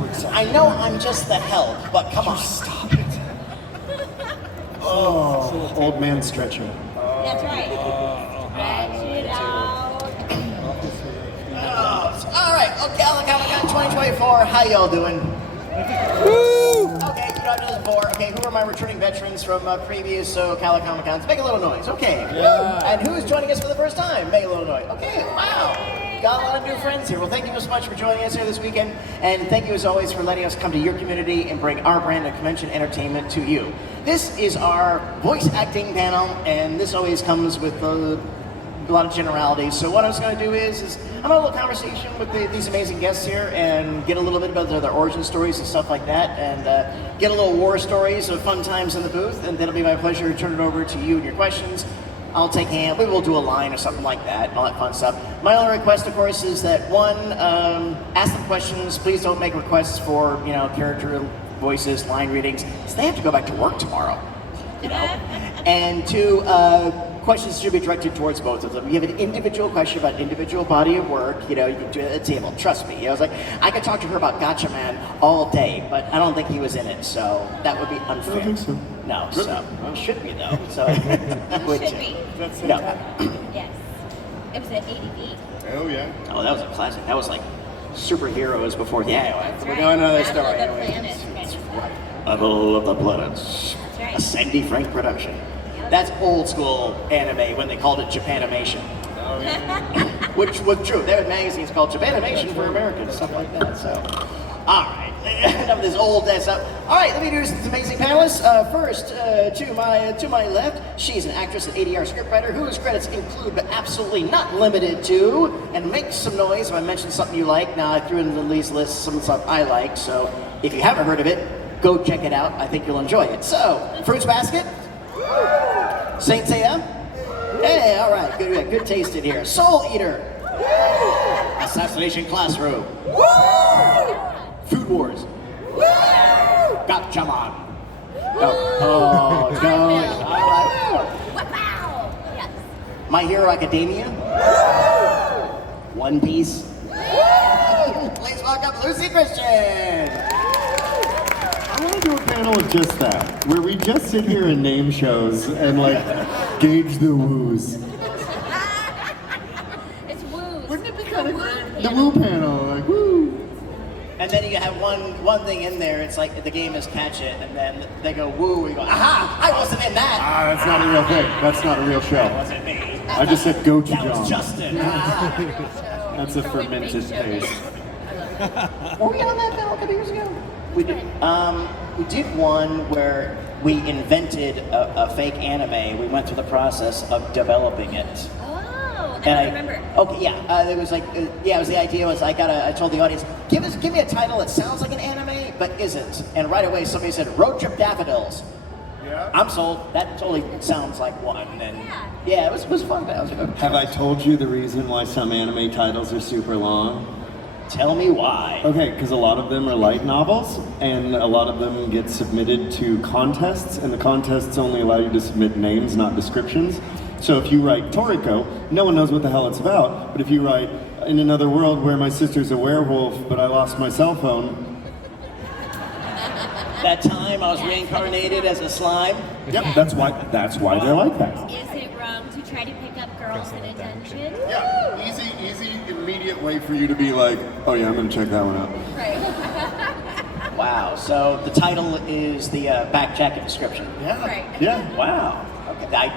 I know I'm just the help, but come on. Stop it. Oh, old man stretcher. That's right. Stretch it out. All right, Ocala Comic-Con 2024. How y'all doing? Woo! Okay, you know I've done this before. Okay, who are my returning veterans from previous Ocala Comic-Cons? Make a little noise. Okay. Yeah. And who's joining us for the first time? Make a little noise. Okay, wow. Got a lot of new friends here. Well, thank you so much for joining us here this weekend. And thank you as always for letting us come to your community and bring our brand of convention entertainment to you. This is our voice acting panel, and this always comes with a lot of generalities. So what I was going to do is I'm going to have a little conversation with these amazing guests here and get a little bit about their origin stories and stuff like that, and get a little war stories of fun times in the booth, and then it'll be my pleasure to turn it over to you and your questions. I'll take hand, maybe we'll do a line or something like that, and all that fun stuff. My only request, of course, is that one, ask them questions. Please don't make requests for, character voices, line readings, because they have to go back to work tomorrow, And two, questions should be directed towards both of them. You have an individual question about individual body of work, you can do it at the table. Trust me. I was like, I could talk to her about Gotcha Man all day, but I don't think he was in it, so that would be unfair. I don't think so. No, so it should be though. So It should be. No. Yes. It was at 80 feet. Oh, yeah. Oh, that was a classic. That was like superheroes before. Yeah, That's we right. don't know that Battle story. of the Planets. Battle of the Planets. That's right. A Sandy Frank production. That's old school anime when they called it Japanimation. Oh, yeah. Which was true. There were magazines called Japanimation for Americans, stuff like that. So, all right. Enough of this old stuff. All right, let me introduce these amazing panelists. First, to my left, she's an actress and ADR scriptwriter whose credits include, but absolutely not limited to, and make some noise if I mention something you like. Now, I threw in the least list some stuff I like, so if you haven't heard of it, go check it out. I think you'll enjoy it. So, Fruits Basket, Saint Seiya. Hey, all right, good taste in here. Soul Eater, Assassination Classroom. Food Wars. Gotcha Man. All right. Wow! Yes. My Hero Academia. One Piece. Please welcome Luci Christian. I want to do a panel of just that, where we just sit here and name shows and gauge the woos. It's woos. Wouldn't it be The kind of woo great? The panel. woo panel, woo. And then you have one thing in there. It's like the game is catch it, and then they go woo. You go, aha! I wasn't in that. That's not a real thing. That's not a real That show. wasn't me. I just said go to That was John. Justin. That's a fermented paste. Were we on that panel a couple years ago? We did one where we invented a fake anime. We went through the process of developing it. Oh, And I remember. Okay, yeah. It was like, it was the idea was I told the audience, give me a title that sounds like an anime but isn't. And right away somebody said Road Trip Daffodils. Yeah. I'm sold. That totally sounds like one. And yeah, it was fun. That was a good. Have I told you the reason why some anime titles are super long? Tell me why. Okay, because a lot of them are light novels, and a lot of them get submitted to contests, and the contests only allow you to submit names, not descriptions. So if you write Toriko, no one knows what the hell it's about, but if you write In Another World Where My Sister's a Werewolf, but I lost my cell phone. That time I was reincarnated as a slime. Yep, that's why they're like that. Is it wrong to try to pick up girls in a dungeon? Yeah, easy, immediate way for you to be like, oh yeah, I'm gonna check that one out. Right. Wow. So the title is the back jacket description. Yeah. Right. Yeah. Wow. Okay.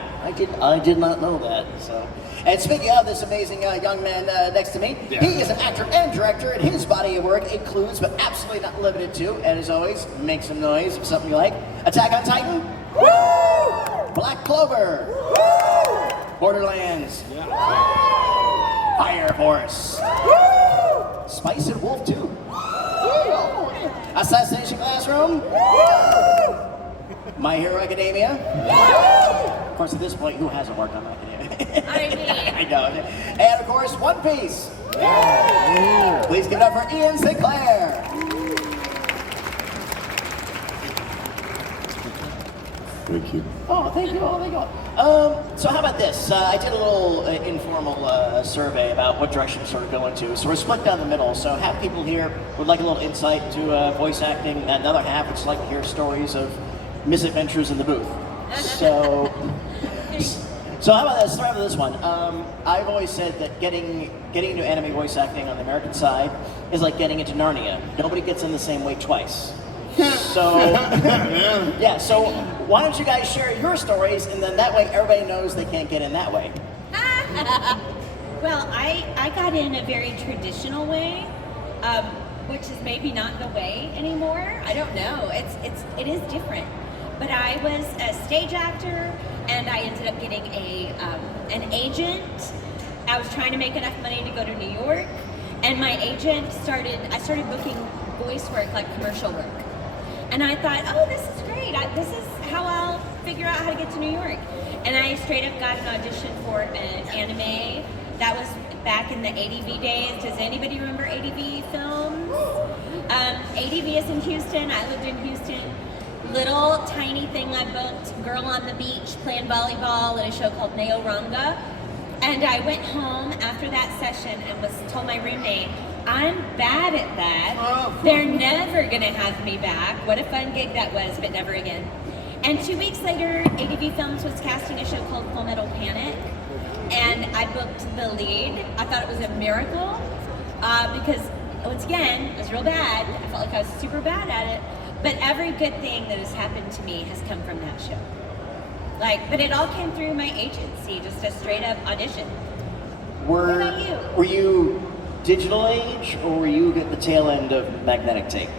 I did not know that. So. And speaking of this amazing young man next to me, he is an actor and director, and his body of work includes, but absolutely not limited to, and as always, make some noise if something you like. Attack on Titan. Woo! Black Clover. Woo! Borderlands. Yeah. Fire Force. Woo! Spice and Wolf 2. Woo! Assassination Classroom. Woo! My Hero Academia. Woo! Of course, at this point, who hasn't worked on Academia? I mean. I know. And of course, One Piece. Yeah. Please give it up for Ian Sinclair. Thank you. Oh, thank you. So how about this? I did a little informal survey about what direction to sort of go into. So we're split down the middle. So half people here would like a little insight into voice acting. Another half would just like to hear stories of misadventures in the booth. So, so how about this? Start with this one. I've always said that getting into anime voice acting on the American side is like getting into Narnia. Nobody gets in the same way twice. So, yeah, so why don't you guys share your stories, and then that way everybody knows they can't get in that way. Well, I got in a very traditional way, which is maybe not the way anymore. I don't know. It is different. But I was a stage actor, and I ended up getting an agent. I was trying to make enough money to go to New York, and my agent I started booking voice work, like commercial work. And I thought, oh, this is great. This is how I'll figure out how to get to New York. And I straight up got an audition for an anime. That was back in the ADV days. Does anybody remember ADV films? ADV is in Houston. I lived in Houston. Little tiny thing I booked, girl on the beach playing volleyball in a show called Neo Ranga. And I went home after that session and told my roommate, I'm bad at that. They're never gonna have me back. What a fun gig that was, but never again. And 2 weeks later, ADV Films was casting a show called Full Metal Panic, and I booked the lead. I thought it was a miracle because, once again, it was real bad. I felt like I was super bad at it. But every good thing that has happened to me has come from that show. But it all came through my agency, just a straight up audition. What about you? Were you digital age, or were you at the tail end of magnetic tape?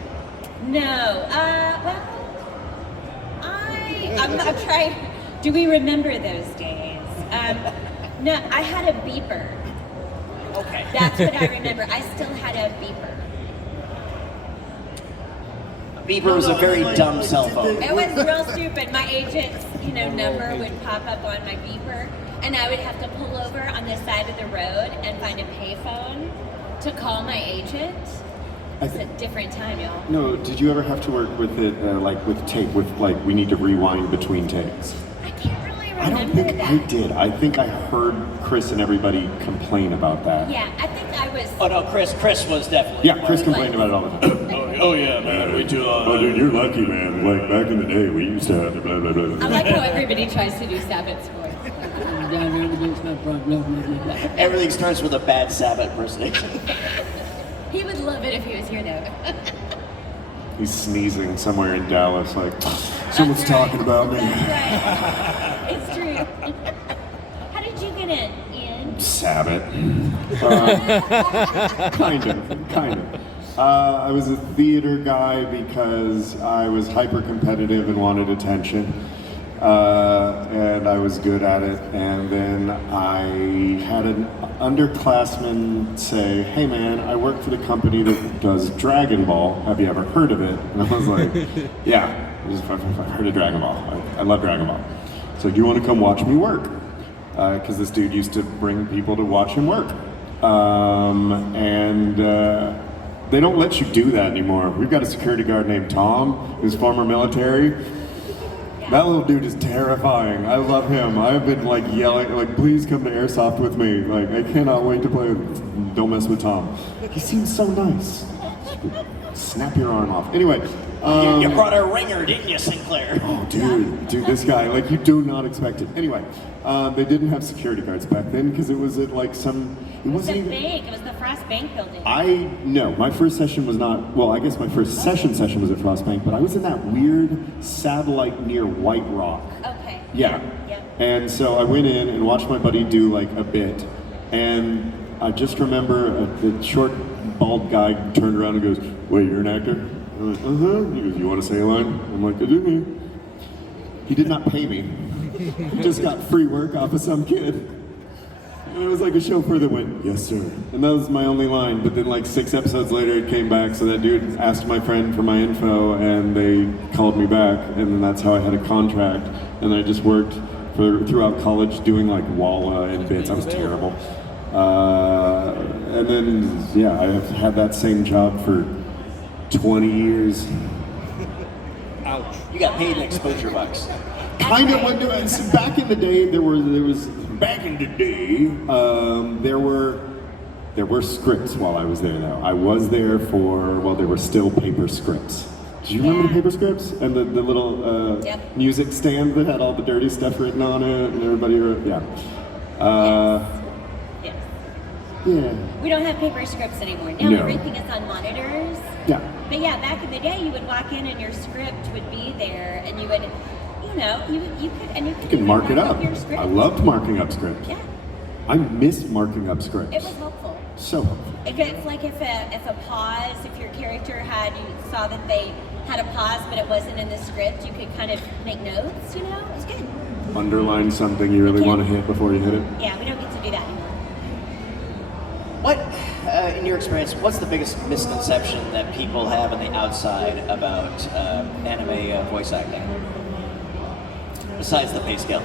No. Well, I'm trying. Do we remember those days? No, I had a beeper. Okay. That's what I remember. I still had a beeper. A beeper was a very dumb cell phone. It was real stupid. My agent's, number would pop up on my beeper, and I would have to pull over on the side of the road and find a payphone to call my agent. It's a different time, y'all. No, did you ever have to work with it, with tape, we need to rewind between takes? I can't really remember I don't think that. I did. I think I heard Chris and everybody complain about that. Yeah, I think I was. Oh no, Chris was definitely. Yeah, Chris complained about it all the time. Oh yeah, man, we do. Oh dude, you're lucky, man. Like back in the day, we used to have blah blah blah. I like how everybody tries to do Sabbath's voice. Everything starts with a bad Sabbath impersonation. He would love it if he was here, though. He's sneezing somewhere in Dallas, like someone's talking about me. That's right. It's true. How did you get in, Ian? Sabbath. Kind of. I was a theater guy because I was hyper competitive and wanted attention. And I was good at it. And then I had an underclassman say, hey man, I work for the company that does Dragon Ball. Have you ever heard of it? And I was like, yeah, I've heard of Dragon Ball. I love Dragon Ball. So do you want to come watch me work? Because this dude used to bring people to watch him work. They don't let you do that anymore. We've got a security guard named Tom, who's former military. That little dude is terrifying. I love him. I've been yelling, please come to Airsoft with me. I cannot wait to play with, don't mess with Tom. He seems so nice. Snap your arm off. Anyway. You brought a ringer, didn't you, Sinclair? Oh, dude, this guy, you do not expect it. Anyway, they didn't have security guards back then because it was at it wasn't even. Bank. It was the Frost Bank building. No, my first session was not, well, I guess my first session was at Frost Bank, but I was in that weird satellite near White Rock. Okay. Yeah. Yep. And so I went in and watched my buddy do a bit, and I just remember the short, bald guy turned around and goes, wait, you're an actor? I'm like, uh-huh. He goes, you want to say a line? I'm like, I do. He did not pay me. He just got free work off of some kid. And it was like a chauffeur that went, yes sir. And that was my only line, but then 6 episodes later it came back, so that dude asked my friend for my info and they called me back, and then that's how I had a contract. And I just worked throughout college doing Walla and bits. I was terrible. And then, yeah, I have had that same job for 20 years. Ouch. You got paid in exposure bucks. Kind of went to, back in the day, there were scripts while I was there though. I was there there were still paper scripts. Do you remember the paper scripts? And the little music stand that had all the dirty stuff written on it and everybody wrote, Yes. Yeah. We don't have paper scripts anymore. Now everything is on monitors. Yeah. But yeah, back in the day, you would walk in and your script would be there, and you would, you could You can mark it mark up. your script. I loved marking up scripts. Yeah, I miss marking up scripts. it was helpful. So helpful. If it's like if a pause, if your character you saw that they had a pause, but it wasn't in the script, you could kind of make notes. It was good. Underline something you really want to hit before you hit it. Yeah, we don't get to do that anymore. What, in your experience, what's the biggest misconception that people have on the outside about anime voice acting? Besides the pay scale.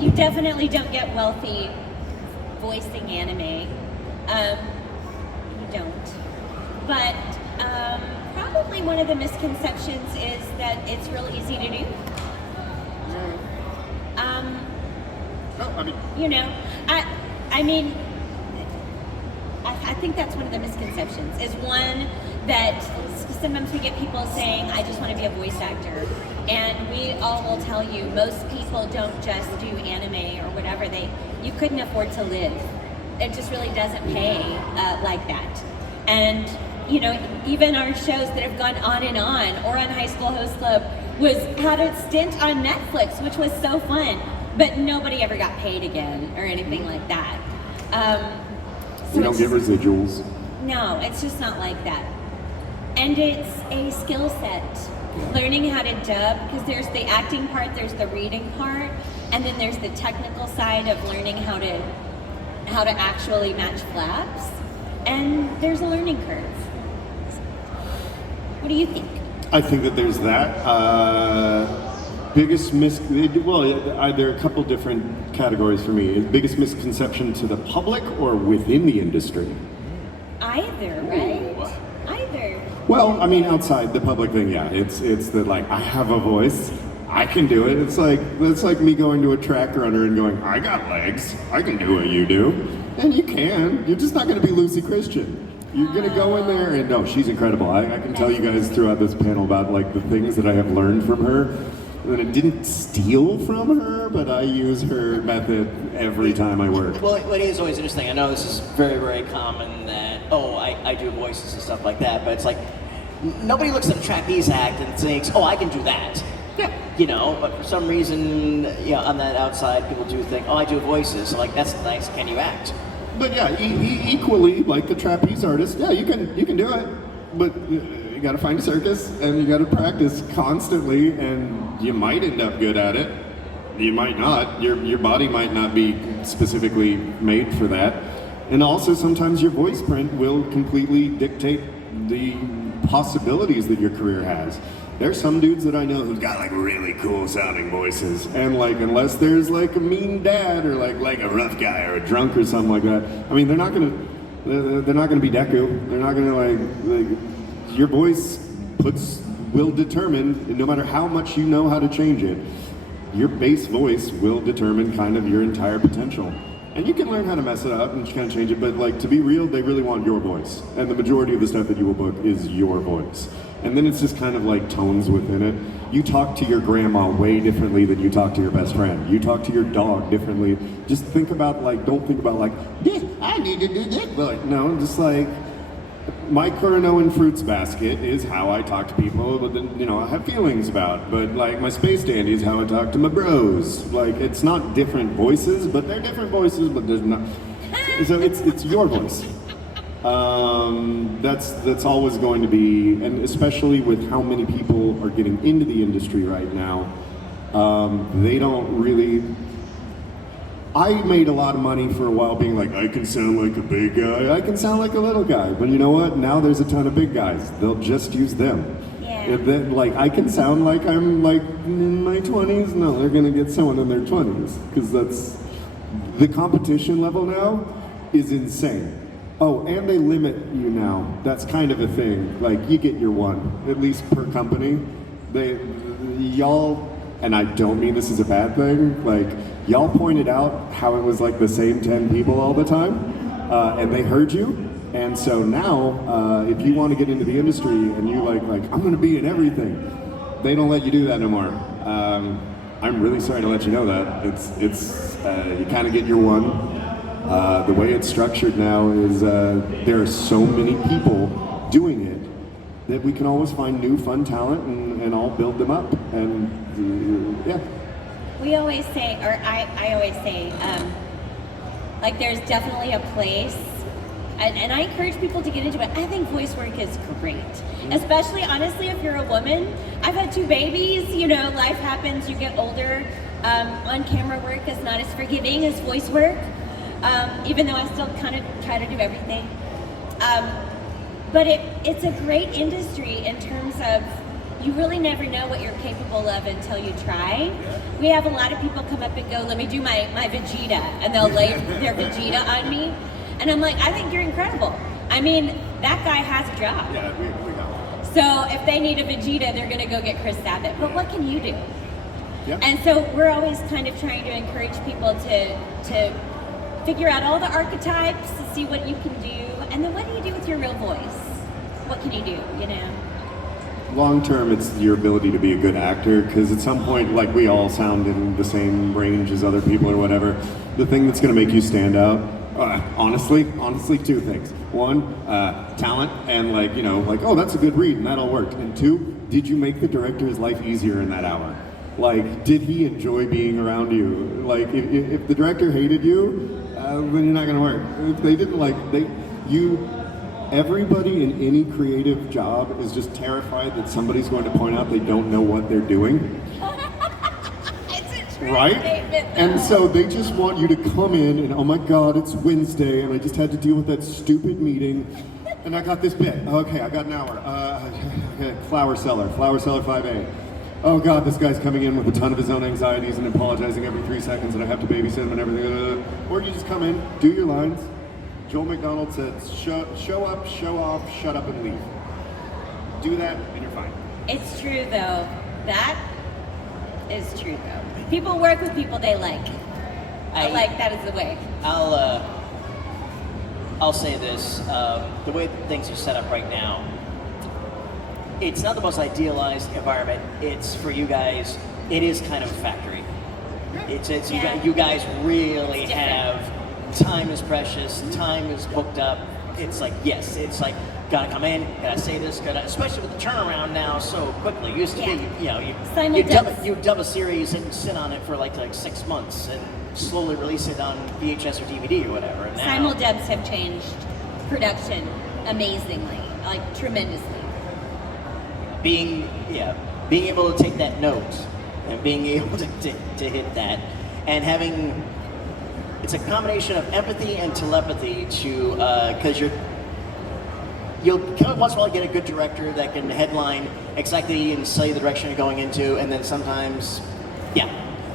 You definitely don't get wealthy voicing anime. You don't. But probably one of the misconceptions is that it's real easy to do. I think that's one of the misconceptions, is one that sometimes we get people saying, I just want to be a voice actor. And we all will tell you, most people don't just do anime or whatever. You couldn't afford to live. It just really doesn't pay like that. And, even our shows that have gone on and on, or on High School Host Club, had a stint on Netflix, which was so fun. But nobody ever got paid again or anything like that. We don't get residuals. No, it's just not like that. And it's a skill set. Learning how to dub, because there's the acting part, there's the reading part, and then there's the technical side of learning how to actually match flaps. And there's a learning curve. What do you think? I think that there's that. There are a couple different categories for me. Biggest misconception to the public or within the industry? Either, right? Either. Well, I mean, outside the public thing, yeah. It's that I have a voice, I can do it. It's like me going to a track runner and going, I got legs, I can do what you do. And you can. You're just not going to be Luci Christian. You're going to go in there and no, she's incredible. I can tell you guys throughout this panel about the things that I have learned from her. That I didn't steal from her, but I use her method every time I work. Well, it is always interesting. I know this is very, very common that, I do voices and stuff like that, but it's like, nobody looks at a trapeze act and thinks, I can do that. Yeah. But for some reason, on that outside, people do think, I do voices. So that's nice. Can you act? But yeah, equally, like the trapeze artist, yeah, you can do it. But you got to find a circus and you got to practice constantly, and you might end up good at it. You might not. Your body might not be specifically made for that. And also, sometimes your voice print will completely dictate the possibilities that your career has. There's some dudes that I know who've got really cool sounding voices, and unless there's a mean dad or like a rough guy or a drunk or something like that, I mean they're not gonna be Deku. They're not gonna your voice will determine, no matter how much you know how to change it, your bass voice will determine kind of your entire potential. And you can learn how to mess it up and kind of change it, but to be real, they really want your voice. And the majority of the stuff that you will book is your voice. And then it's just kind of tones within it. You talk to your grandma way differently than you talk to your best friend. You talk to your dog differently. Just think about don't think about this, I need to do this. But no, just my Curranoan fruits basket is how I talk to people that I have feelings about. But my space dandy is how I talk to my bros. It's not different voices, but they're different voices, but there's not. So it's your voice. That's always going to be, and especially with how many people are getting into the industry right now, they don't really. I made a lot of money for a while being I can sound like a big guy, I can sound like a little guy, but you know what? Now there's a ton of big guys. They'll just use them. Yeah. I can sound like I'm in my 20s. No, they're gonna get someone in their 20s because that's the competition level now is insane. Oh, and they limit you now. That's kind of a thing. Like, you get your one, at least per company. Y'all, and I don't mean this is a bad thing, like, y'all pointed out how it was like the same 10 people all the time, and they heard you. And so now, if you want to get into the industry and you like, I'm gonna be in everything, they don't let you do that no more. I'm really sorry to let you know that. It's you kind of get your one. The way it's structured now is there are so many people doing it that we can always find new fun talent and all build them up. And yeah. We always say, or I always say, like there's definitely a place, and I encourage people to get into it. I think voice work is great, especially honestly if you're a woman. I've had 2 babies, you know, life happens, you get older. On-camera work is not as forgiving as voice work. Even though I still kind of try to do everything. But it's a great industry in terms of you really never know what you're capable of until you try. We have a lot of people come up and go, let me do my Vegeta, and they'll lay their Vegeta on me. And I'm like, I think you're incredible. I mean, that guy has a job. Yeah, we know. So if they need a Vegeta, they're gonna go get Chris Sabat. But what can you do? Yeah. And so we're always kind of trying to encourage people to figure out all the archetypes to see what you can do, and then what do you do with your real voice? What can you do, you know? Long term, it's your ability to be a good actor, because at some point, like, we all sound in the same range as other people or whatever. The thing that's going to make you stand out, honestly, 2 things. 1, talent, and like, you know, like, oh, that's a good read, and that all worked. And 2, did you make the director's life easier in that hour? Like, did he enjoy being around you? Like, if the director hated you, then you're not gonna work. If they didn't everybody in any creative job is just terrified that somebody's going to point out they don't know what they're doing. It's a true Right? statement, though. And so they just want you to come in and, oh my God, it's Wednesday and I just had to deal with that stupid meeting and I got this bit. Okay, I got an hour. Okay, flower seller 5A. Oh God, this guy's coming in with a ton of his own anxieties and apologizing every 3 seconds and I have to babysit him and everything. Or you just come in, do your lines. Joel McDonald said, show up, show off, shut up and leave. Do that and you're fine. It's true though. That is true though. People work with people they like. That is the way. I'll say this, the way things are set up right now, it's not the most idealized environment. It's for you guys, it is kind of a factory. You guys really have, time is precious, time is booked up. It's like, yes, it's like, gotta come in, gotta say this, especially with the turnaround now so quickly. Used to be, you know, you dub a series and sit on it for like 6 months and slowly release it on VHS or DVD or whatever. And now, Simuldubs have changed production amazingly, like tremendously. being able to take that note and being able to hit that and having, it's a combination of empathy and telepathy to, because you'll once in a while get a good director that can headline exactly and say the direction you're going into, and then sometimes,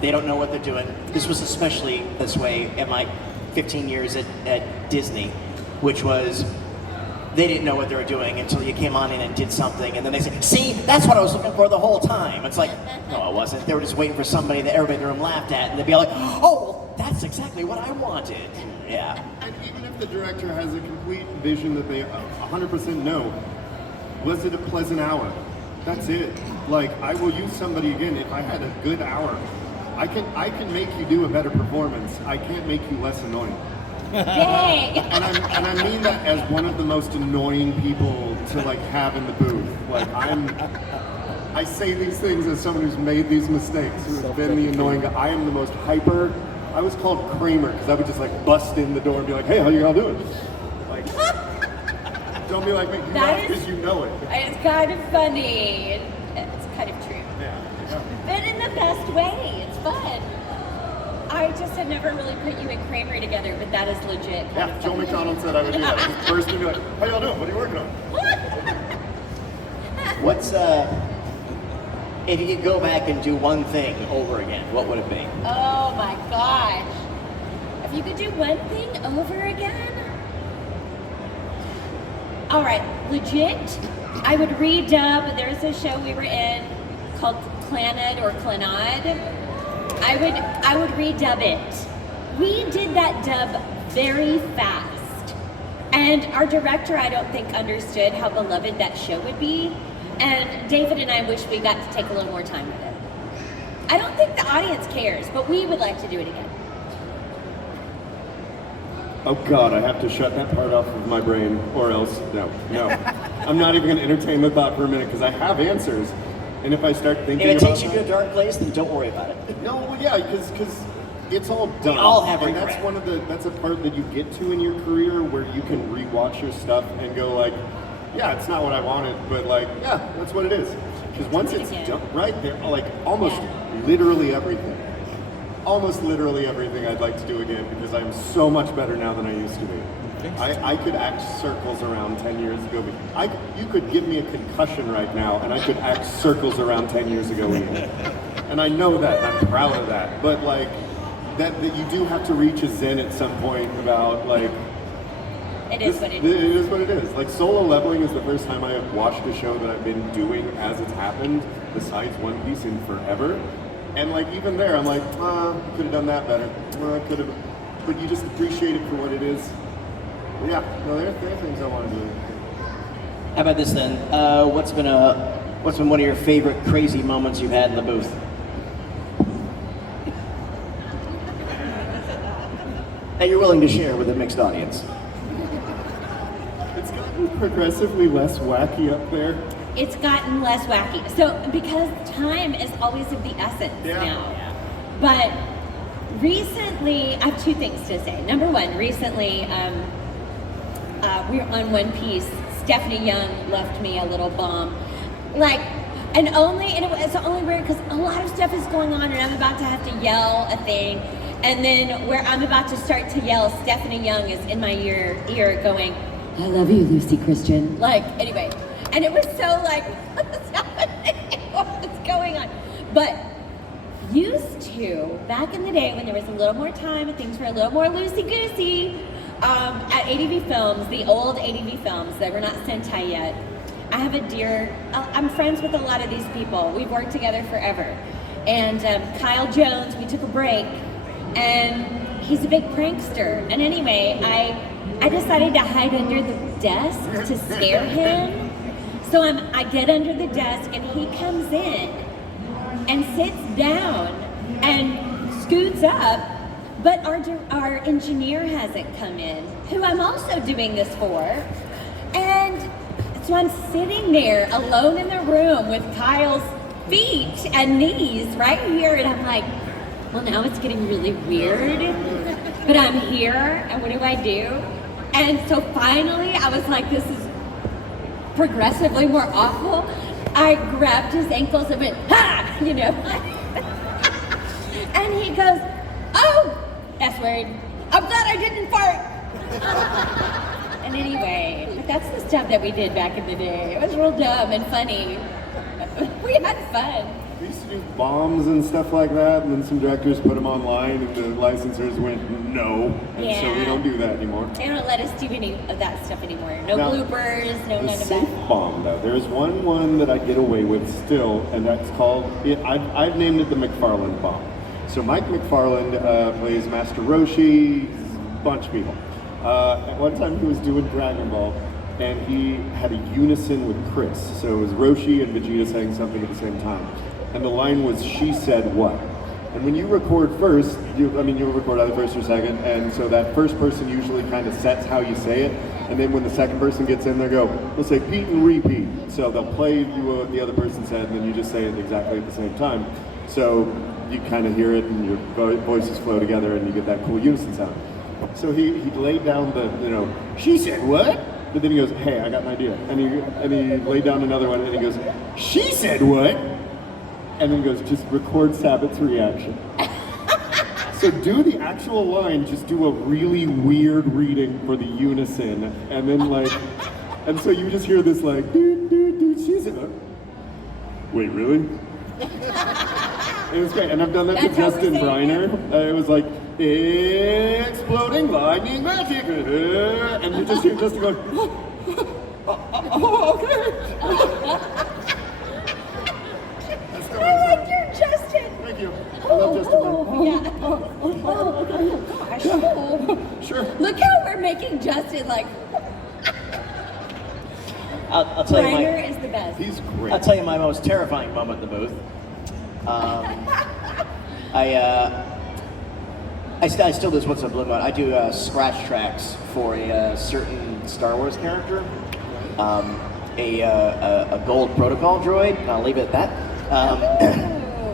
they don't know what they're doing. This was especially this way in my 15 years at Disney, which was, they didn't know what they were doing until you came on in and did something, and then they said, see, that's what I was looking for the whole time. It's like, no, it wasn't. They were just waiting for somebody that everybody in the room laughed at, and they'd be like, oh, well, that's exactly what I wanted. Yeah. And even if the director has a complete vision that they 100% know, was it a pleasant hour? That's it. Like, I will use somebody again if I had a good hour. I can make you do a better performance. I can't make you less annoying. Yay! And I mean that as one of the most annoying people to have in the booth. Like, I say these things as someone who's made these mistakes, who has been the annoying guy. I am the most hyper. I was called Kramer because I would just bust in the door and be like, hey, how you all doing? Like, don't be like me, because you know it. It's kind of funny. It's kind of true. Yeah. But in the best way. It's fun. I just had never really put you and Kramer together, but that is legit. Yeah, Joel McDonald said I would do that. First, he'd be like, how y'all doing? What are you working on? What's, if you could go back and do one thing over again, what would it be? Oh my gosh. If you could do one thing over again? All right, legit. I would redub. There's a show we were in called Clannad or Clannad. I would redub it. We did that dub very fast, and our director, I don't think, understood how beloved that show would be. And David and I wish we got to take a little more time with it. I don't think the audience cares, but we would like to do it again. Oh God, I have to shut that part off of my brain, or else, no. I'm not even gonna entertain the thought for a minute, because I have answers. And if I start thinking If it about takes you to a dark place, then don't worry about it. No, well, yeah, because it's all done. We all have and regret. that's a part that you get to in your career where you can rewatch your stuff and go like, yeah, it's not what I wanted, but like, yeah, that's what it is. Because once it's done, right there, like almost literally everything. Almost literally everything I'd like to do again, because I'm so much better now than I used to be. I could act circles around 10 years ago. You could give me a concussion right now, and I could act circles around 10 years ago. And I know that, and I'm proud of that. But like, that you do have to reach a zen at some point about like, It is what it is. It is what it is. Like Solo Leveling is the first time I have watched a show that I've been doing as it's happened, besides One Piece, in forever. And like even there, I'm like, could have done that better. Could have, but you just appreciate it for what it is. But yeah, no, there are things I want to do. How about this then? What's been one of your favorite crazy moments you've had in the booth? That you're willing to share with a mixed audience. It's gotten progressively less wacky up there. It's gotten less wacky. So, because time is always of the essence now. But recently, I have two things to say. Number one, recently, we were on One Piece. Stephanie Young left me a little bomb. And it was only weird because a lot of stuff is going on and I'm about to have to yell a thing. And then where I'm about to start to yell, Stephanie Young is in my ear going, I love you, Luci Christian. Anyway. And it was so what's happening? What's going on? But used to, back in the day when there was a little more time and things were a little more loosey-goosey, at ADV Films, the old ADV Films, they were not Sentai yet, I have I'm friends with a lot of these people. We've worked together forever. And Kyle Jones, we took a break, and he's a big prankster. And anyway, I decided to hide under the desk to scare him. So I get under the desk, and he comes in and sits down and scoots up, but our engineer hasn't come in, who I'm also doing this for. And so I'm sitting there alone in the room with Kyle's feet and knees right here, and I'm like, well, now it's getting really weird, but I'm here, and what do I do? And so finally, I was like, this is progressively more awful. I grabbed his ankles and went, ha! And he goes, oh, S-word, I'm glad I didn't fart. And anyway, that's the stuff that we did back in the day. It was real dumb and funny. We had fun. We used to do bombs and stuff like that, and then some directors put them online, and the licensors went, no. And so we don't do that anymore. They don't let us do any of that stuff anymore. No bloopers, no none of safe that. bomb, though. There's one that I get away with still, and that's called, I've named it the McFarland bomb. So Mike McFarland plays Master Roshi, a bunch of people. At one time he was doing Dragon Ball, and he had a unison with Chris. So it was Roshi and Vegeta saying something at the same time. And the line was, she said what? And when you record first, you'll record either first or second, and so that first person usually kind of sets how you say it, and then when the second person gets in there, they'll say repeat and repeat. So they'll play you what the other person said, and then you just say it exactly at the same time. So you kind of hear it, and your voices flow together, and you get that cool unison sound. So he laid down the, she said what? But then he goes, hey, I got an idea. And he laid down another one, and he goes, she said what? And then he goes, just record Sabbath's reaction. So do the actual line, just do a really weird reading for the unison, and then and so you just hear this dude, she said what? Wait, really? It was great, and I've done that to Justin Briner. It was like, exploding lightning magic, and you just hear Justin going, oh, okay. I like your Justin. Thank you. I love Justin. Yeah. Oh gosh. Sure. Look how we're making Justin like. I'll tell you Reiner my. is the best. He's great. I'll tell you my most terrifying moment in the booth. I still do this once in a blue moon. I do scratch tracks for a certain Star Wars character, a gold protocol droid. And I'll leave it at that.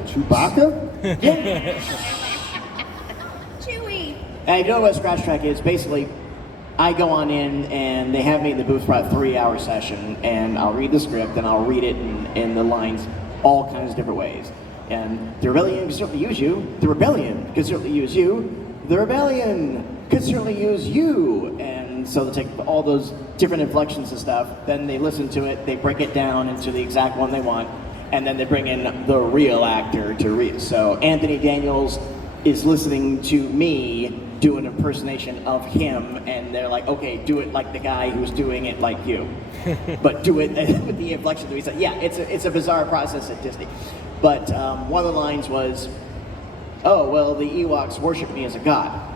Chewbacca? Chewy. And if you know what a scratch track is, basically, I go on in and they have me in the booth for a 3-hour session, and I'll read the script and I'll read it in the lines all kinds of different ways. And the rebellion can certainly use you. The rebellion can certainly use you. The rebellion could certainly use you. And so they take all those different inflections and stuff, then they listen to it, they break it down into the exact one they want, and then they bring in the real actor to read. So Anthony Daniels is listening to me do an impersonation of him, and they're like, okay, do it like the guy who's doing it like you. But do it with the inflection that we said. Yeah, it's a bizarre process at Disney. But one of the lines was, oh, well, the Ewoks worship me as a god.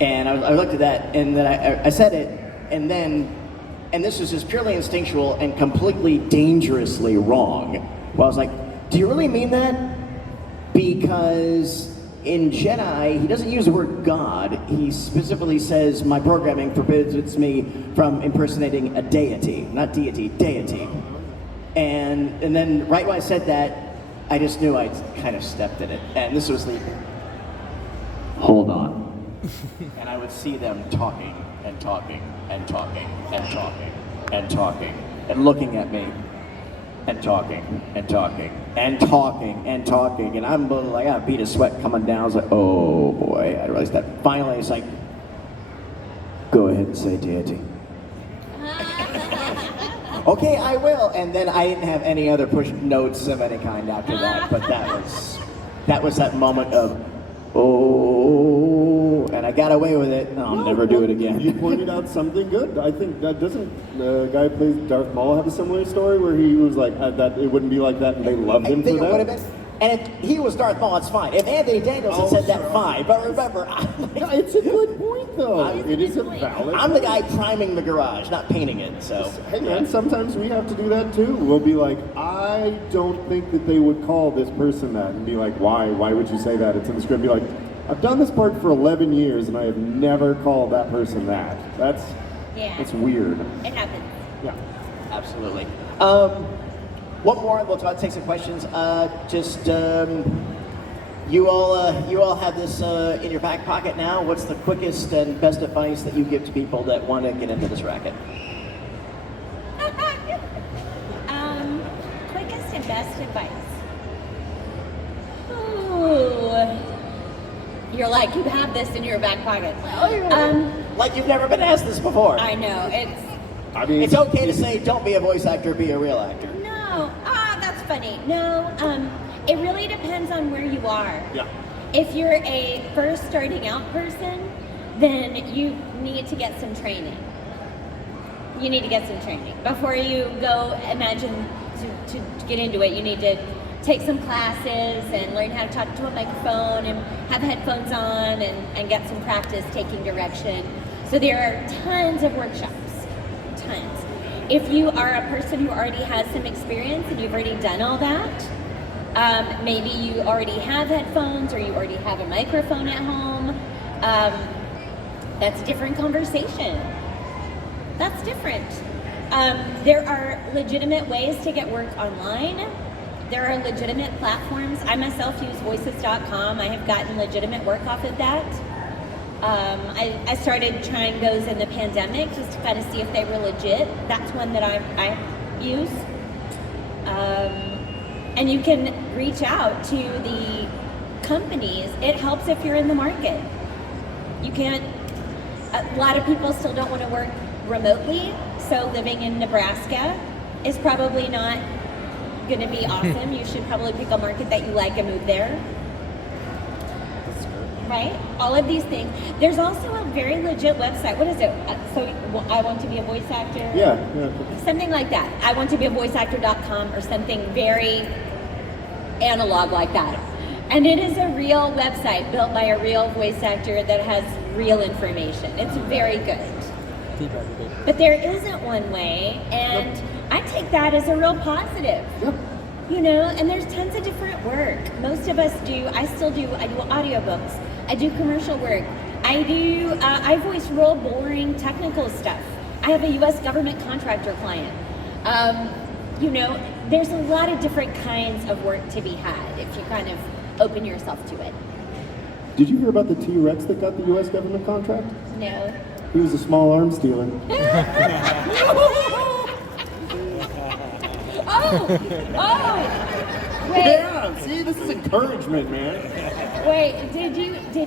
And I looked at that, and then I said it, and this was just purely instinctual and completely dangerously wrong. Well, I was like, do you really mean that? Because in Jedi, he doesn't use the word God. He specifically says, my programming forbids me from impersonating a deity. Not deity, deity. And then right when I said that, I just knew I'd kind of stepped in it. And this was the, hold on. And I would see them talking and talking and talking and talking and talking and looking at me and talking and talking and talking and talking. And I'm like, I got a bead of sweat coming down. I was like, oh boy, I realized that. Finally, it's like, go ahead and say deity. Okay, I will. And then I didn't have any other push notes of any kind after that. But that was that moment of, oh, and I got away with it. I'll never do it again. You pointed out something good. I think that doesn't the guy who plays Darth Maul have a similar story where he was like that it wouldn't be like that and they loved him I think for it would have that? been. And if he was Darth Maul, it's fine. If Anthony Daniels had said that, fine. But remember, No, it's a good point though. It is a valid I'm the point. guy priming the garage, not painting it. So, Hey man, sometimes we have to do that too. We'll be like, I don't think that they would call this person that, and be like, why? Why would you say that? It's in the script. Be like, I've done this part for 11 years and I have never called that person that. That's weird. It happens. Yeah. absolutely. One more. We'll take some questions. You all have this in your back pocket now. What's the quickest and best advice that you give to people that want to get into this racket? Quickest and best advice. Ooh. You're like, you have this in your back pocket. Like you've never been asked this before. I know, I mean, It's okay to say, don't be a voice actor, be a real actor. no, that's funny. No, it really depends on where you are. Yeah. If you're a first starting out person, then you need to get some training. You need to get some training. Before you go, imagine to get into it, you need to take some classes and learn how to talk to a microphone and have headphones on and get some practice taking direction. So there are tons of workshops, tons. If you are a person who already has some experience and you've already done all that, maybe you already have headphones or you already have a microphone at home, that's a different conversation. That's different. There are legitimate ways to get work online. There are legitimate platforms. I myself use voices.com. I have gotten legitimate work off of that. I started trying those in the pandemic just to kind of see if they were legit. That's one that I use. And you can reach out to the companies. It helps if you're in the market. You can't, a lot of people still don't want to work remotely, so living in Nebraska is probably not going to be awesome. You should probably pick a market that you like and move there. right? All of these things. There's also a very legit website. What is it? I want to be a voice actor. Yeah. Something like that. I want to be a voiceactor.com or something very analog like that. And it is a real website built by a real voice actor that has real information. It's very good. But there isn't one way, and I take that as a real positive. Yep. You know, and there's tons of different work. Most of us do. I do audiobooks. I do commercial work. I voice real boring technical stuff. I have a U.S. government contractor client. You know, there's a lot of different kinds of work to be had if you kind of open yourself to it. Did you hear about the T-Rex that got the U.S. government contract? No. He was a small arms dealer. Oh! Wait. Yeah, see, this is encouragement, man. Wait, did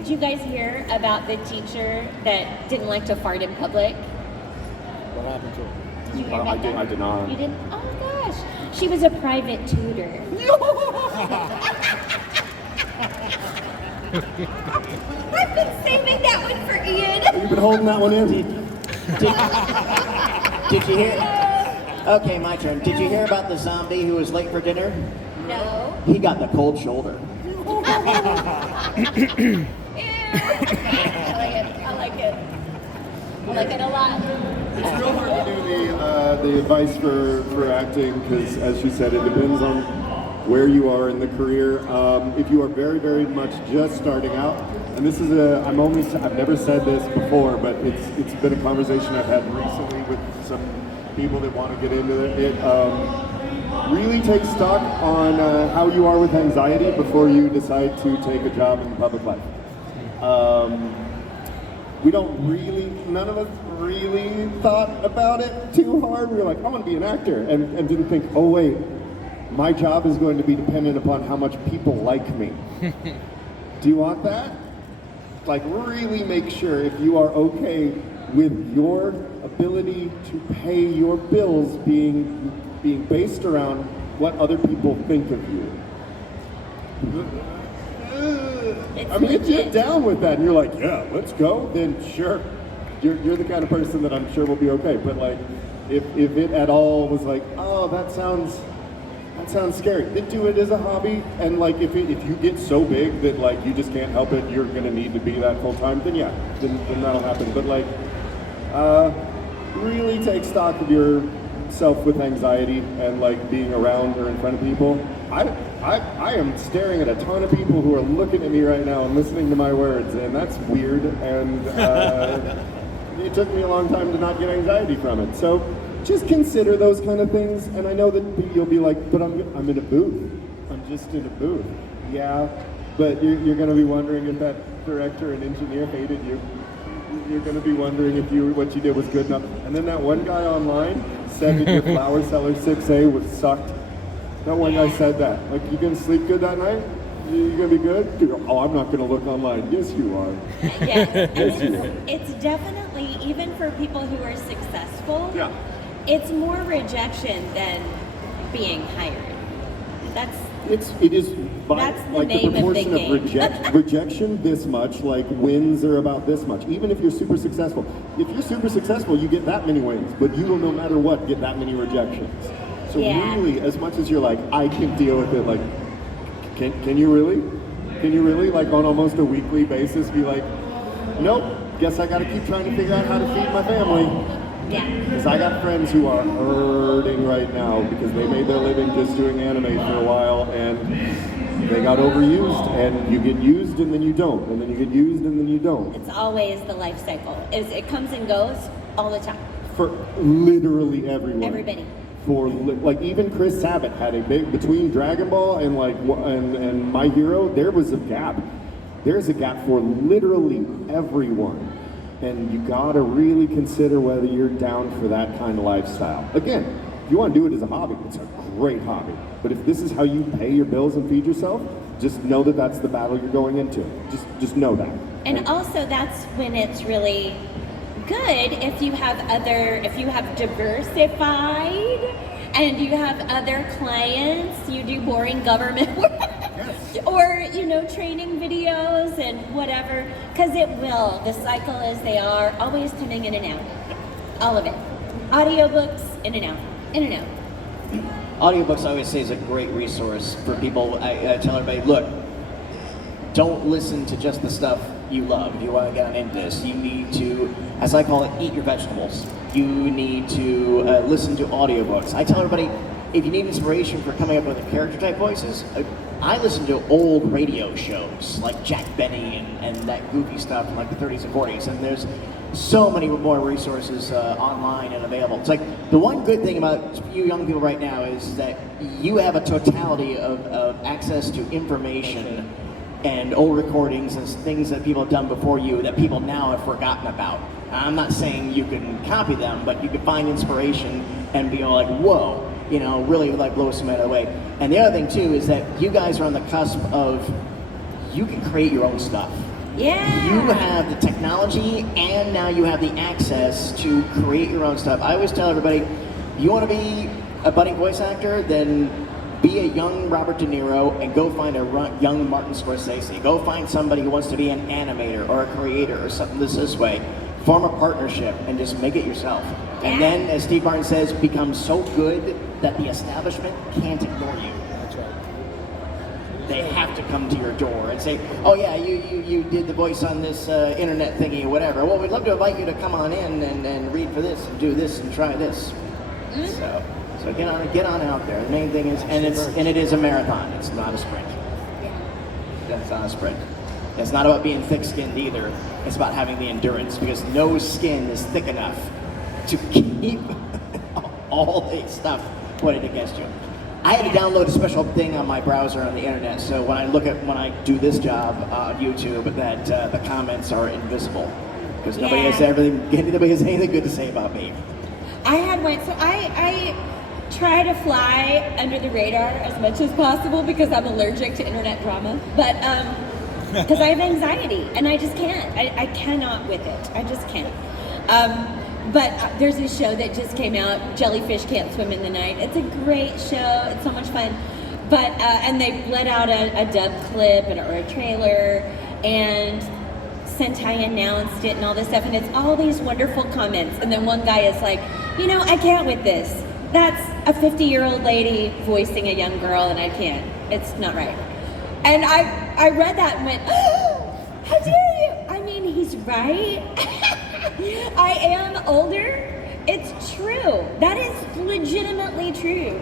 you guys hear about the teacher that didn't like to fart in public? What happened to her? Did you hear about that? I did not. You didn't? Oh gosh. She was a private tutor. I've been saving that one for Ian. You've been holding that one in. Did you hear? Okay, my turn. Did you hear about the zombie who was late for dinner? No. He got the cold shoulder. Ew. I like it a lot. It's real hard to do the advice for acting because, as she said, it depends on where you are in the career. If you are very, very much just starting out, and this is I've never said this before, but it's been a conversation I've had recently with some people that want to get into it. Really take stock on how you are with anxiety before you decide to take a job in public life. None of us really thought about it too hard. We were like, I want to be an actor, and didn't think, oh wait, my job is going to be dependent upon how much people like me. Do you want that? Like, really make sure if you are okay with your ability to pay your bills being based around what other people think of you. I mean, if you're down with that and you're like, yeah, let's go, then sure, you're the kind of person that I'm sure will be okay. But like, if it at all was like, oh, that sounds scary, then do it as a hobby. And like, if you get so big that like you just can't help it, you're gonna need to be that full time, then yeah, then that'll happen. But like, really take stock of yourself with anxiety and like being around or in front of people. I am staring at a ton of people who are looking at me right now and listening to my words, and that's weird, and it took me a long time to not get anxiety from it. So just consider those kind of things, and I know that you'll be like, but I'm in a booth. I'm just in a booth. Yeah, but you're going to be wondering if that director and engineer hated you. You're going to be wondering if what you did was good enough. And then that one guy online said that your Flower Cellar 6A was sucked. That one guy said that. Like, you gonna sleep good that night? You gonna be good? Oh, I'm not gonna look online. Yes, you are. Yeah, Yes, you are. it's definitely, even for people who are successful, Yeah. it's more rejection than being hired. It is by That's the like the name of the proportion of game. rejection this much, like wins are about this much. Even if you're super successful. If you're super successful, you get that many wins, but you will no matter what get that many rejections. So Yeah. really, as much as you're like, I can deal with it, like, can you really? Can you really, like on almost a weekly basis, be like, nope, guess I gotta keep trying to figure out how to feed my family. Yeah. Because I got friends who are hurting right now because they made their living just doing anime for a while and they got overused, and you get used and then you don't, and then you get used and then you don't. It's always the life cycle. It comes and goes all the time. For literally everyone. Everybody. Like even Chris Sabat had a big, between Dragon Ball and like and My Hero, there was a gap. There's a gap for literally everyone. And you gotta really consider whether you're down for that kind of lifestyle. Again, if you want to do it as a hobby, it's a great hobby. But if this is how you pay your bills and feed yourself, just know that that's the battle you're going into. Just know that. And also that's when it's really good if you have diversified and you have other clients, you do boring government work. or training videos and whatever, because it will. The cycle is they are always coming in and out, all of it. Audiobooks, in and out, in and out. Audiobooks, I always say, is a great resource for people. I tell everybody, look, don't listen to just the stuff you love. If you want to get on into this, you need to, as I call it, eat your vegetables. You need to listen to audiobooks. I tell everybody, if you need inspiration for coming up with the character type voices, I listen to old radio shows like Jack Benny and that goofy stuff from like the 30s and 40s, and there's so many more resources online and available. It's like the one good thing about you young people right now is that you have a totality of access to information and old recordings and things that people have done before you that people now have forgotten about. I'm not saying you can copy them, but you can find inspiration and be like, whoa, really like blow some out of the way. And the other thing too is that you guys are on the cusp of, you can create your own stuff. Yeah. You have the technology and now you have the access to create your own stuff. I always tell everybody, you want to be a budding voice actor, then be a young Robert De Niro and go find a young Martin Scorsese. Go find somebody who wants to be an animator or a creator or something this way. Form a partnership and just make it yourself. And then, as Steve Martin says, become so good that the establishment can't ignore you. That's right. They have to come to your door and say, oh yeah, you did the voice on this internet thingy or whatever. Well, we'd love to invite you to come on in and read for this and do this and try this. So get on out there. The main thing is, and it is a marathon. It's not a sprint. That's not a sprint. It's not about being thick-skinned either. It's about having the endurance, because no skin is thick enough to keep all the stuff pointed against you. I had to download a special thing on my browser on the internet, so when I do this job on YouTube, that the comments are invisible, because nobody has anything good to say about me. I had one, so I try to fly under the radar as much as possible because I'm allergic to internet drama, but because I have anxiety and I just can't. I cannot with it. I just can't. But there's this show that just came out, Jellyfish Can't Swim in the Night. It's a great show. It's so much fun. But and they let out a dub clip or a trailer, and Sentai announced it and all this stuff, and it's all these wonderful comments. And then one guy is like, I can't with this. That's a 50-year-old lady voicing a young girl, and I can't. It's not right. And I read that and went, oh, how dare you? I mean, he's right. I am older. It's true. That is legitimately true.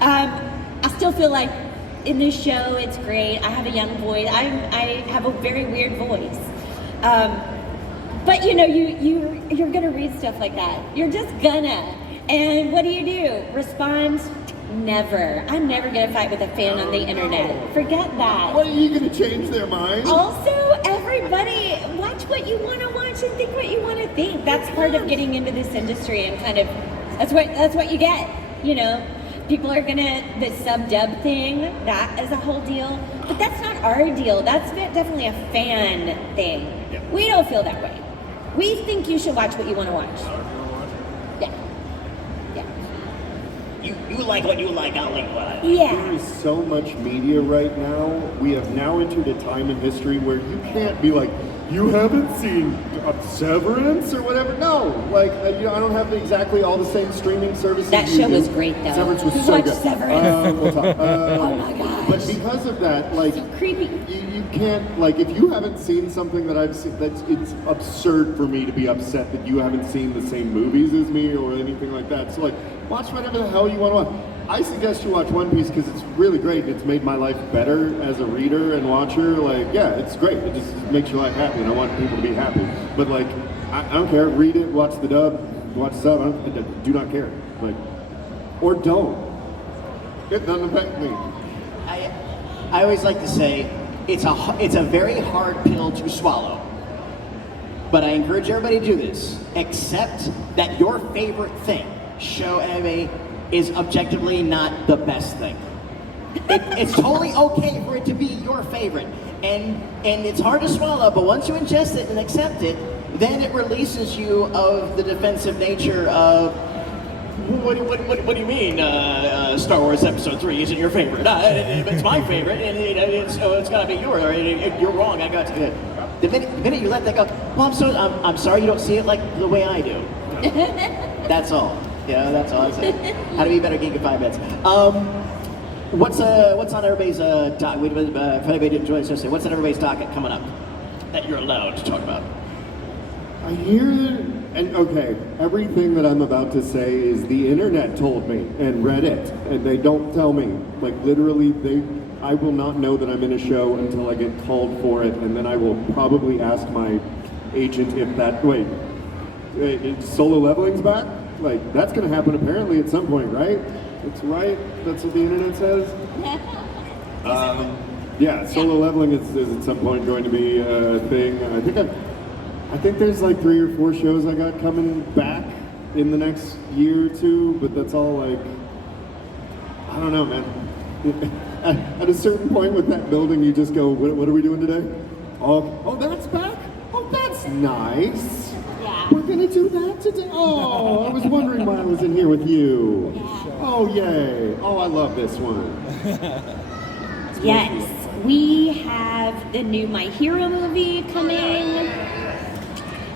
I still feel like in this show, it's great. I have a young voice. I have a very weird voice. But you're gonna read stuff like that. You're just gonna. And what do? Respond? Never. I'm never gonna fight with a fan on the internet. Forget that. What, are you gonna change their mind? Also, everybody, watch what you want to watch and think what you want to think. That's part of getting into this industry, and kind of that's what you get. People are the sub-dub thing. That is a whole deal, but that's not our deal. That's definitely a fan thing. Yeah. We don't feel that way. We think you should watch what you want to watch. Yeah. You like what you like, I'll like what I like. Yeah. There is so much media right now. We have now entered a time in history where you can't be like, you haven't seen Severance or whatever. No, I don't have exactly all the same streaming services. That show was great, though. Severance was Who so watched good. Severance? We'll talk. Oh my gosh. But because of that, So creepy. you can't, if you haven't seen something that I've seen, it's absurd for me to be upset that you haven't seen the same movies as me or anything like that. So watch whatever the hell you want to watch. I suggest you watch One Piece because it's really great. It's made my life better as a reader and watcher. It's great. It just makes your life happy, and I want people to be happy. But I don't care. Read it, watch the dub, watch sub. I do not care. Or don't. It doesn't affect me. I always like to say it's a very hard pill to swallow. But I encourage everybody to do this. Accept that your favorite thing, show, anime, is objectively not the best thing. It's totally okay for it to be your favorite. And it's hard to swallow, but once you ingest it and accept it, then it releases you of the defensive nature of What do you mean, Star Wars Episode 3 isn't your favorite? It's my favorite, and it's gotta be yours. You're wrong. I got to. The minute you let that go, well, I'm sorry you don't see it like the way I do. That's all. Yeah, that's all I say. How to be a better geek in 5 minutes. What's on everybody's docket? If anybody didn't join us, what's on everybody's docket coming up that you're allowed to talk about? I hear, and okay, everything that I'm about to say is the internet told me and Reddit, and they don't tell me. Like literally, I will not know that I'm in a show until I get called for it, and then I will probably ask my agent if that, wait, solo leveling's back? Like, that's gonna happen apparently at some point, right? That's right, that's what the internet says? Yeah, solo leveling is at some point going to be a thing. I think there's like 3 or 4 shows I got coming back in the next year or 2, but that's all like, I don't know, man. At a certain point with that building, you just go, what are we doing today? Oh, that's back? Oh, that's nice. Yeah. We're gonna do that today? Oh, I was wondering why I was in here with you. Yeah. Oh, yay. Oh, I love this one. Yes, we have the new My Hero movie coming.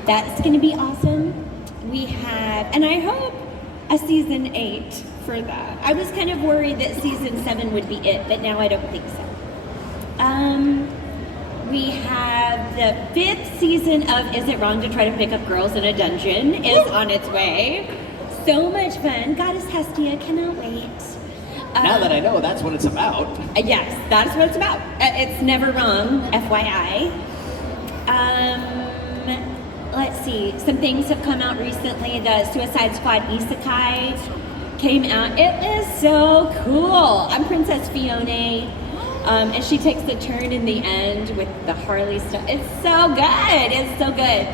That's going to be awesome. We have, and I hope, a season 8 for that. I was kind of worried that season 7 would be it, but now I don't think so. We have the 5th season of Is It Wrong to Try to Pick Up Girls in a Dungeon is on its way. So much fun. Goddess Hestia, cannot wait. Now that I know that's what it's about. Yes, that's what it's about. It's never wrong, FYI. Let's see, some things have come out recently. The Suicide Squad Isekai came out. It is so cool. I'm Princess Fiona, and she takes the turn in the end with the Harley stuff. It's so good. It's so good.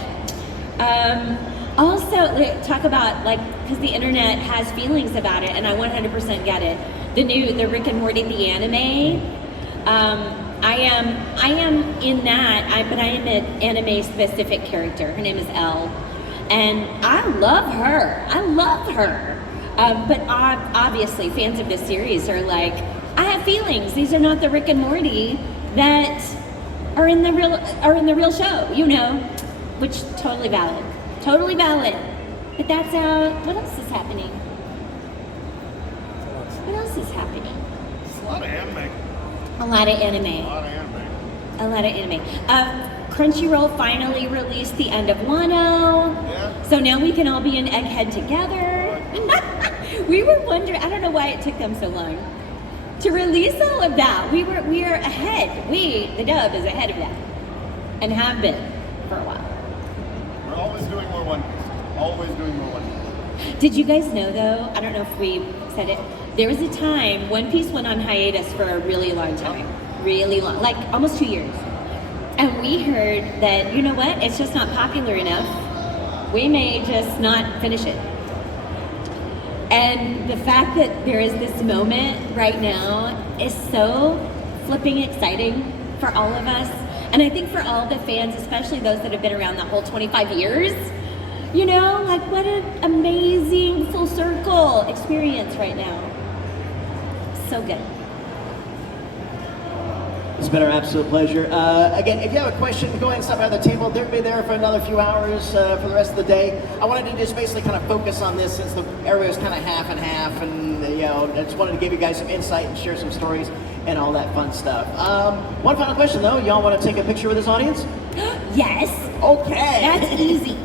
Also, talk about, like, because the internet has feelings about it, and I 100% get it. The Rick and Morty, the anime. I am in that, but I am an anime-specific character. Her name is Elle, and I love her. But obviously, fans of this series are like, I have feelings. These are not the Rick and Morty that are in the real show, you know, which totally valid. But that's out. What else is happening? A lot of anime. A lot of anime. Crunchyroll finally released the end of Wano. Yeah. So now we can all be in Egghead together. We were wondering, I don't know why it took them so long to release all of that. We are ahead. The dub, is ahead of that. And have been for a while. We're always doing more One Piece. Always doing more One Piece. Did you guys know though, I don't know if we said it, there was a time One Piece went on hiatus for a really long time. Really long, like almost 2 years. And we heard that, you know what, it's just not popular enough. We may just not finish it. And the fact that there is this moment right now is so flipping exciting for all of us. And I think for all the fans, especially those that have been around the whole 25 years, you know, like what an amazing full circle experience right now. So good. It's been our absolute pleasure. Again, if you have a question, go ahead and stop by the table. They'll be there for another few hours for the rest of the day. I wanted to just basically kind of focus on this since the area was kind of half and half, and you know, I just wanted to give you guys some insight and share some stories and all that fun stuff. One final question though, y'all want to take a picture with this audience? Yes. Okay. That's easy.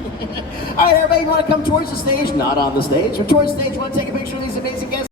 All right, everybody, you want to come towards the stage? Not on the stage, but towards the stage. You want to take a picture of these amazing